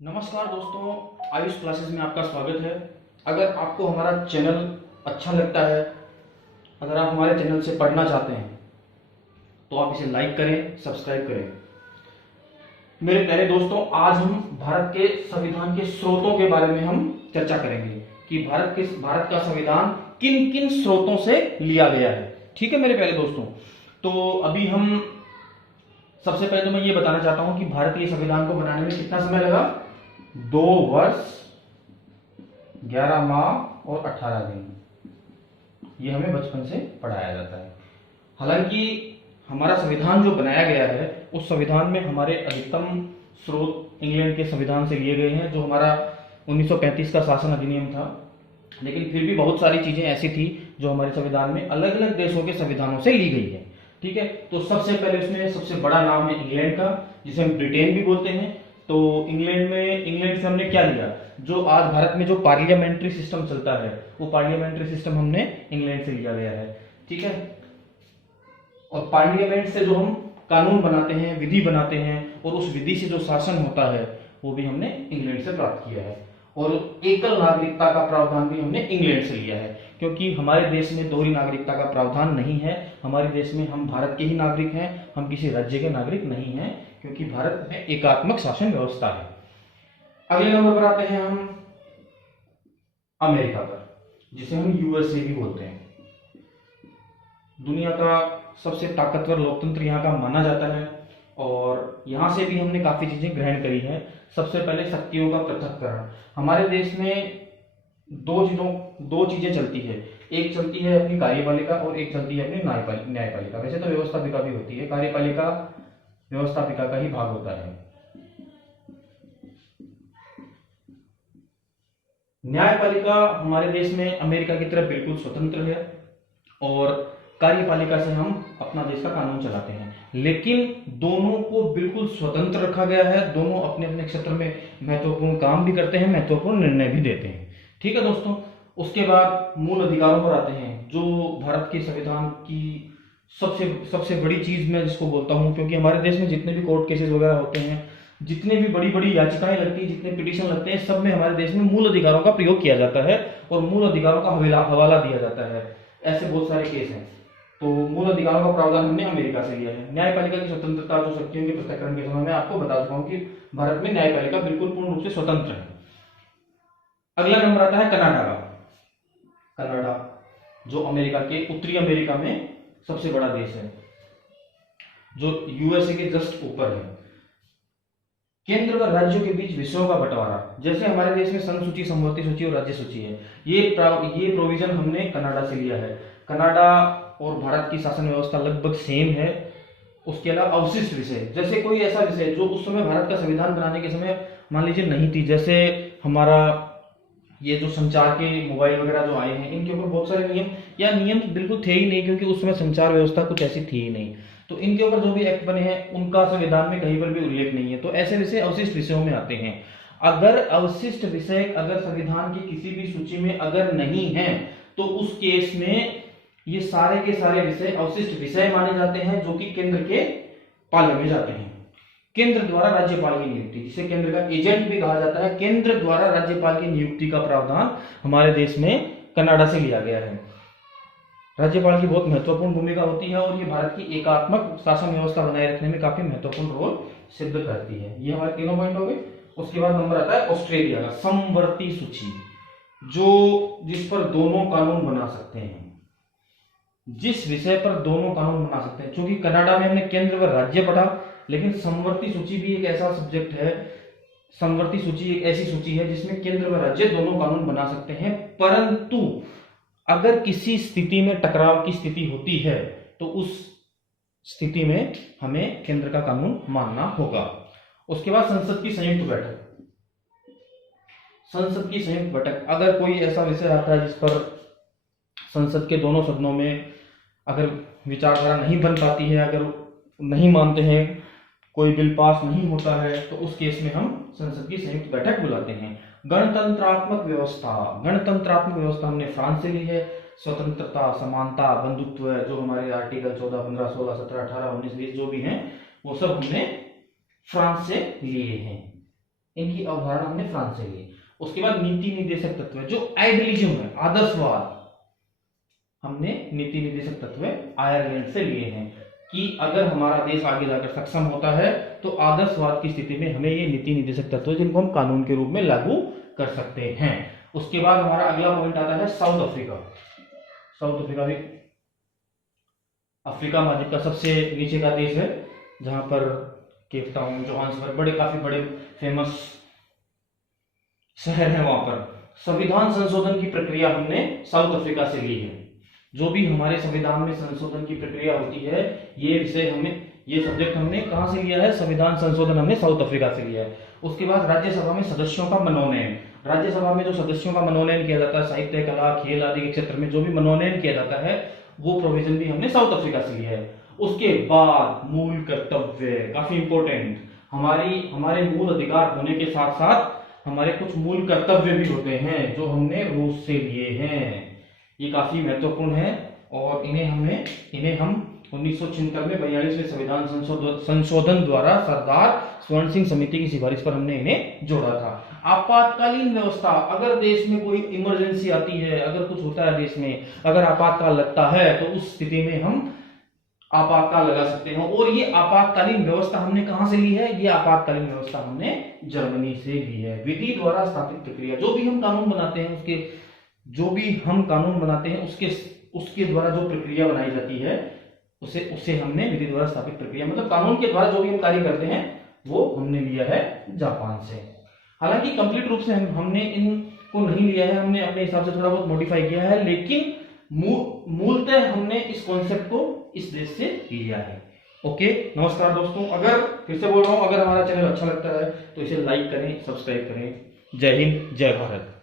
नमस्कार दोस्तों, आयुष क्लासेस में आपका स्वागत है। अगर आपको हमारा चैनल अच्छा लगता है, अगर आप हमारे चैनल से पढ़ना चाहते हैं तो आप इसे लाइक करें, सब्सक्राइब करें। मेरे प्यारे दोस्तों, आज हम भारत के संविधान के स्रोतों के बारे में हम चर्चा करेंगे कि भारत का संविधान किन किन स्रोतों से लिया गया है। ठीक है मेरे प्यारे दोस्तों, तो अभी हम सबसे पहले तो मैं ये बताना चाहता हूं कि भारतीय संविधान को बनाने में कितना समय लगा। 2 वर्ष 11 माह और 18 दिन, ये हमें बचपन से पढ़ाया जाता है। हालांकि हमारा संविधान जो बनाया गया है उस संविधान में हमारे अधिकतम स्रोत इंग्लैंड के संविधान से लिए गए हैं, जो हमारा 1935 का शासन अधिनियम था। लेकिन फिर भी बहुत सारी चीजें ऐसी थी जो हमारे संविधान में अलग अलग देशों के संविधानों से ली गई है। ठीक है, तो सबसे पहले उसमें सबसे बड़ा नाम है इंग्लैंड का, जिसे हम ब्रिटेन भी बोलते हैं। तो इंग्लैंड से हमने क्या लिया, जो आज भारत में जो पार्लियामेंट्री सिस्टम चलता है वो पार्लियामेंट्री सिस्टम हमने इंग्लैंड से लिया गया है। ठीक है, और पार्लियामेंट से जो हम कानून बनाते हैं, विधि बनाते हैं, और उस विधि से जो शासन होता है वो भी हमने इंग्लैंड से प्राप्त किया है। और एकल नागरिकता का प्रावधान भी हमने इंग्लैंड से लिया है, क्योंकि हमारे देश में दोहरी नागरिकता का प्रावधान नहीं है। हमारे देश में हम भारत के ही नागरिक हैं, हम किसी राज्य के नागरिक नहीं हैं, क्योंकि भारत में एकात्मक शासन व्यवस्था है। अगले नंबर पर आते हैं हम अमेरिका पर, जिसे हम यूएसए भी बोलते हैं। दुनिया का सबसे ताकतवर लोकतंत्र यहाँ का माना जाता है, और यहाँ से भी हमने काफी चीजें ग्रहण करी हैं। सबसे पहले शक्तियों का पृथक्करण। हमारे देश में दो चीजें चलती है, एक चलती है अपनी कार्यपालिका और एक चलती है अपनी न्यायपालिका। वैसे तो व्यवस्थापिका भी होती है, कार्यपालिका व्यवस्थापिका का ही भाग होता है। न्यायपालिका हमारे देश में अमेरिका की तरह बिल्कुल स्वतंत्र है, और कार्यपालिका से हम अपना देश का कानून चलाते हैं। लेकिन दोनों को बिल्कुल स्वतंत्र रखा गया है, दोनों अपने अपने क्षेत्र में महत्वपूर्ण काम भी करते हैं, महत्वपूर्ण निर्णय भी देते हैं। ठीक है दोस्तों, उसके बाद मूल अधिकारों पर आते हैं, जो भारत के संविधान की सबसे सबसे बड़ी चीज मैं जिसको बोलता हूं, क्योंकि हमारे देश में जितने भी कोर्ट केसेस वगैरह होते हैं, जितने भी बड़ी बड़ी याचिकाएं लगती हैं, जितने पिटीशन लगते हैं, सब में हमारे देश में मूल अधिकारों का प्रयोग किया जाता है और मूल अधिकारों का हवाला दिया जाता है। ऐसे बहुत सारे केस हैं। तो मूल अधिकारों का प्रावधान हमने अमेरिका से लिया है। न्यायपालिका की स्वतंत्रता, जो शक्तियों के पृथक्करण के समय में आपको बता चुका हूं कि भारत में न्यायपालिका बिल्कुल पूर्ण रूप से स्वतंत्र है। अगला नंबर आता है कनाडा का। कनाडा जो अमेरिका के उत्तरी अमेरिका में सबसे बड़ा देश है, जो यूएसए के जस्ट ऊपर है। केंद्र व राज्यों के बीच विषयों का बंटवारा, जैसे हमारे देश में संघ सूची, समवर्ती सूची और राज्य सूची है, ये प्रोविजन हमने कनाडा से लिया है। कनाडा और भारत की शासन व्यवस्था लगभग सेम है। उसके अलावा अवशिष्ट विषय, जैसे कोई ऐसा विषय जो उस समय भारत का संविधान बनाने के समय मान लीजिए नहीं थी, जैसे हमारा ये जो संचार के मोबाइल वगैरह जो आए हैं, इनके ऊपर बहुत सारे नियम बिल्कुल थे ही नहीं, क्योंकि उस समय संचार व्यवस्था कुछ ऐसी थी ही नहीं। तो इनके ऊपर जो भी एक्ट बने हैं उनका संविधान में कहीं पर भी उल्लेख नहीं है। तो ऐसे विषय अवशिष्ट विषयों में आते हैं। अगर अवशिष्ट विषय अगर संविधान की किसी भी सूची में अगर नहीं है तो उस केस में ये सारे के सारे विषय अवशिष्ट विषय माने जाते हैं, जो कि केंद्र के पाले में जाते हैं। केंद्र द्वारा राज्यपाल की नियुक्ति, जिसे केंद्र का एजेंट भी कहा जाता है, केंद्र द्वारा राज्यपाल की नियुक्ति का प्रावधान हमारे देश में कनाडा से लिया गया है। राज्यपाल की बहुत महत्वपूर्ण भूमिका होती है, और ये भारत की एकात्मक शासन व्यवस्था बनाए रखने में काफी महत्वपूर्ण रोल सिद्ध करती है। ये हमारे तीनों पॉइंट हो गए। उसके बाद नंबर आता है ऑस्ट्रेलिया का, समवर्ती सूची, जो जिस पर दोनों कानून बना सकते हैं, जिस विषय पर दोनों कानून बना सकते हैं। क्योंकि कनाडा में हमने केंद्र व राज्य पढ़ा, लेकिन समवर्ती सूची भी एक ऐसा सब्जेक्ट है, समवर्ती सूची एक ऐसी सूची है जिसमें केंद्र व राज्य दोनों कानून बना सकते हैं, परंतु अगर किसी स्थिति में टकराव की स्थिति होती है तो उस स्थिति में हमें केंद्र का कानून मानना होगा। उसके बाद संसद की संयुक्त बैठक। संसद की संयुक्त बैठक, अगर कोई ऐसा विषय आता है जिस पर संसद के दोनों सदनों में अगर विचारधारा नहीं बन पाती है, अगर नहीं मानते हैं, कोई बिल पास नहीं होता है, तो उस केस में हम संसद की संयुक्त बैठक बुलाते हैं। गणतंत्रात्मक व्यवस्था, गणतंत्रात्मक व्यवस्था हमने फ्रांस से ली है। स्वतंत्रता, समानता, बंधुत्व, जो हमारे आर्टिकल 14, 15, 16, 17, 18, 19, 20 जो भी हैं, वो सब हमने फ्रांस से लिए हैं। इनकी अवधारणा हमने फ्रांस से ली। उसके बाद नीति निर्देशक तत्व जो आइडियलिज्म है, आदर्शवाद, हमने नीति निर्देशक तत्व आयरलैंड से लिए हैं कि अगर हमारा देश आगे जाकर सक्षम होता है तो आदर्शवाद की स्थिति में हमें ये नीति निर्देशक तत्व जिनको हम कानून के रूप में लागू कर सकते हैं। उसके बाद हमारा अगला पॉइंट आता है साउथ अफ्रीका। साउथ अफ्रीका भी अफ्रीका महाद्वीप का सबसे नीचे का देश है, जहां पर केप टाउन, जोहान्सबर्ग, बड़े काफी बड़े फेमस शहर है। वहां पर संविधान संशोधन की प्रक्रिया हमने साउथ अफ्रीका से ली है। जो भी हमारे संविधान में संशोधन की प्रक्रिया होती है, ये विषय हमें, ये सब्जेक्ट हमने कहां से लिया है? संविधान संशोधन हमने साउथ अफ्रीका से लिया है। उसके बाद राज्यसभा में सदस्यों का मनोनयन, राज्यसभा में जो सदस्यों का मनोनयन किया जाता है, साहित्य, कला, खेल आदि के क्षेत्र में जो भी मनोनयन किया जाता है, वो प्रोविजन भी हमने साउथ अफ्रीका से लिया है। उसके बाद मूल कर्तव्य, काफी इंपॉर्टेंट, हमारे मूल अधिकार होने के साथ साथ हमारे कुछ मूल कर्तव्य भी होते हैं जो हमने रूस से लिए हैं। ये काफी महत्वपूर्ण है और इन्हें हम 1976 में 42वें संविधान संशोधन द्वारा सरदार स्वर्ण सिंह समिति की सिफारिश पर हमने इन्हें जोड़ा था। आपातकालीन व्यवस्था, अगर देश में कोई इमरजेंसी आती है, अगर कुछ होता है देश में, अगर आपातकाल लगता है तो उस स्थिति में हम आपातकाल लगा सकते हैं। और ये आपातकालीन व्यवस्था हमने कहां से ली है? ये आपातकालीन व्यवस्था हमने जर्मनी से ली है। विधि द्वारा स्थापित प्रक्रिया, जो भी हम कानून बनाते हैं उसके द्वारा जो प्रक्रिया बनाई जाती है उसे हमने विधि द्वारा स्थापित प्रक्रिया, मतलब कानून के द्वारा जो भी हम कार्य करते हैं वो हमने लिया है जापान से। हालांकि कंप्लीट रूप से हमने इनको नहीं लिया है, हमने अपने हिसाब से थोड़ा बहुत मॉडिफाई किया है, लेकिन मूलतः हमने इस कॉन्सेप्ट को इस देश से लिया है। ओके, नमस्कार दोस्तों। अगर फिर से बोल रहा हूं, अगर हमारा चैनल अच्छा लगता है तो इसे लाइक करें, सब्सक्राइब करें। जय हिंद, जय भारत।